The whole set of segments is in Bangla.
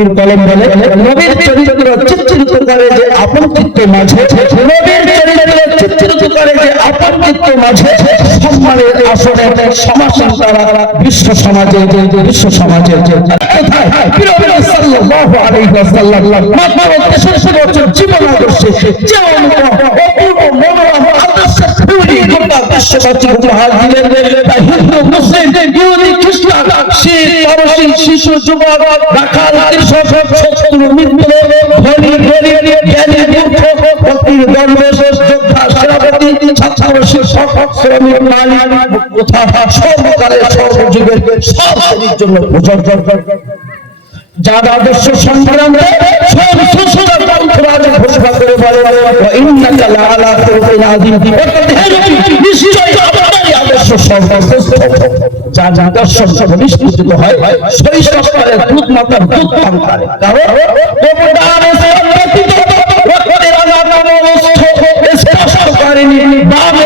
কবির কলম বলে নবীর চরিত্র চিত্রিত করে যে আপন চিত্তের মাঝে নবীর চরিত্র চিত্রিত করে যে আপন মাঝে সম্মানের আসনে সমাসীন তারা বিশ্ব সমাজে বিশ্ব সমাজে। সাল্লাল্লাহু আলাইহি ওয়াসাল্লাম মাত্র 63 বছর জীবন আদর্শে যে অপূর্ব মনোরম আদর্শের তৈরি গোটা বিশ্ববাসী উপহার দিলেন। তাই হিন্দু মুসলিম ইহুদি খ্রিস্টান আদর্শ সংগ্রামে ঘোষণা করে নিশ্চয়ই আপনারই আদর্শ সর্বশ্রেষ্ঠ যার আদর্শ ঘনিষ্ঠিত হয় শৈশব কালে দুধ মাতার দুধ পান করে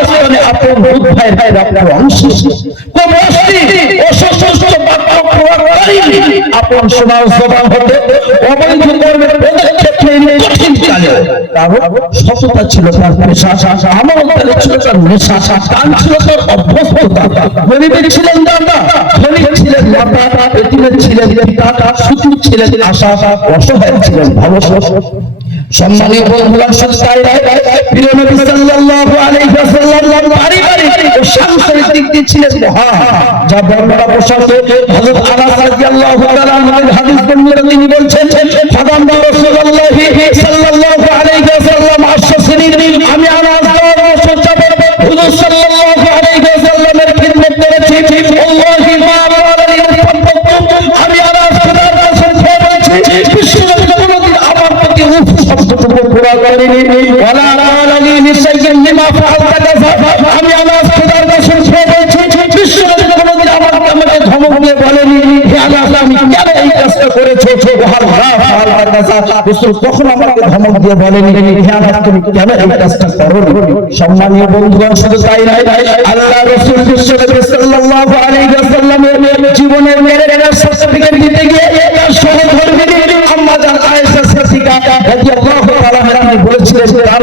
কারণ আপন দুধ ভাই ভাই রক্ত অংশ অসুস্থ বাক্য প্রয়োগ করেনি। আপন সমাজ জবান হতে অবৈধ কর্মের কালে কারণ সততা ছিল তার পেশা আমার অন্তরে ছিল তার নেশা। টান ছিল তার অভ্যস্ততা। গরিবের ছিলেন দাদা ধনী ছিলেন মাতা। এটিমের ছিলেন পিতা। সুতির ছিলেন আশা। অসহায় ছিলেন ভালোবাসা। সস্তায় প্রিয় নবী সাল্লাল্লাহু আলাইহি ওয়াসাল্লাম পারিবারিক ও সাংসারিক দিক ছিলেন মহান। যা বর্ণনা প্রসঙ্গে, হযরত আনাস রাদিয়াল্লাহু তাআলা আমাদের হাদিস বর্ণনা তিনি বলছেন, ফাদাম রাসূলুল্লাহ সাল্লাল্লাহু আলাইহি ওয়াসাল্লাম আশ্বাসেন আমি আনাস হুজুর সাল্লাল্লাহু সম্মানীয় বন্ধুগণ শুধু তাই আল্লাহ রাসূল জীবনের মেরের সার্টিফিকেট দিতে গিয়ে তার সহধর্মিনী আম্মা জান আয়েশা সিদ্দিকা রাদিয়াল্লাহু তাআলা আনহা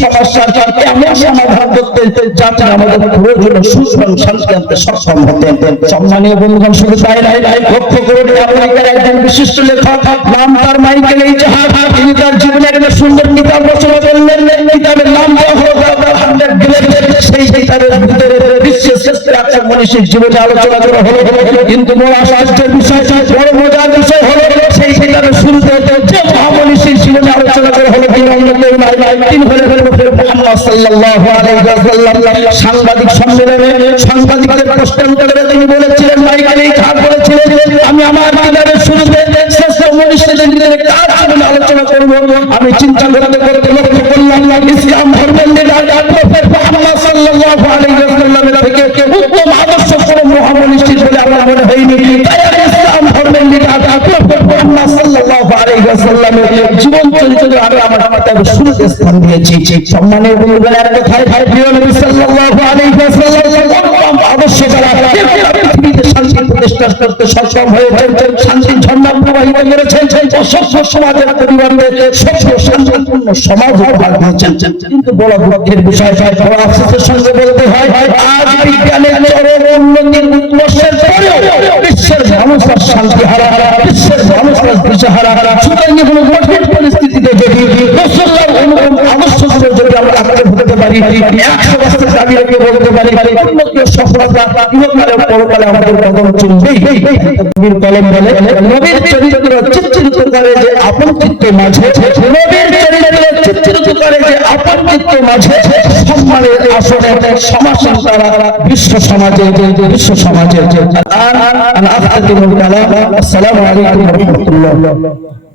সমস্যার এমন সমাধান করতে যাতে আমাদের প্রয়োজন শান্তি আনতে সক্ষম হতেন সম্মানীয় বন্ধুগণ, শুধু তাই নাই লক্ষ্য করুন আমেরিকার একজন বিশিষ্ট লেখক, নাম তার মাইকেল এই জাহাজ তিনি তার জীবনে একটা সুন্দর কিতাব রচনা করলেন। কিতাবের নাম দেওয়া হলো সেই কিতাবের ভিতরে বিশ্বের শ্রেষ্ঠ একটা মনীষীর জীবনে আলোচনা করা হলো। কিন্তু বড় আশ্চর্যের বিষয় বড় মজার বিষয় হলো, সেই কিতাবের শুরুতে যে মহামনীষীর জীবনে আলোচনা করা হলো, তিনি অন্য কেউ নাই। তিনি মুহাম্মদ সাল্লাল্লাহু আলাইহি ওয়াসাল্লাম সাংবাদিক সম্মেলনে সাংবাদিকদের প্রশ্ন উত্তরে তিনি বলেছিলেন মাইকেল এই খান বলেছিলেন, আমি আমার কিতাবের শুরুতে শ্রেষ্ঠ মনীষীদের ভিতরে কার জীবনে আলোচনা করব। আমি চিন্তা করতে করতে লক্ষ্য করলাম, ইসলাম ধর্মের লিডার প্রফেট মুহাম্মদ সাল্লাল্লাহু আলাইহি ওয়াসাল্লামের থেকে উত্তম আদর্শ কোন মহামনীষীর বলে আমার মনে হয়নি। তাই আমি ইসলাম ধর্মের জীবন শান্তি কিন্তু বিষয় সঙ্গে বলতে হয় বিশ্বের শান্তি হারা বিশ্বের দিশেহারা সুতরাং পরিস্থিতিতে পারি একশো বছর দাবি রেখে বলতে পারি উন্নতি ও সফলতা ইহকালে পরকালে আমাদের কদম চলবেই নবীর কলম বলে নবীর চরিত্র চিত্রিত করে যে আপন চিত্তের মাঝে নবীর চরিত্র চিত্রিত করে যে আপন চিত্তের মাঝে। সম্মানের আসনে সমাসন তারা বিশ্ব সমাজে বিশ্ব সমাজে আর আর আফতাতুল কালাম আসসালামু আলাইকুম ওয়া রাহমাতুল্লাহ।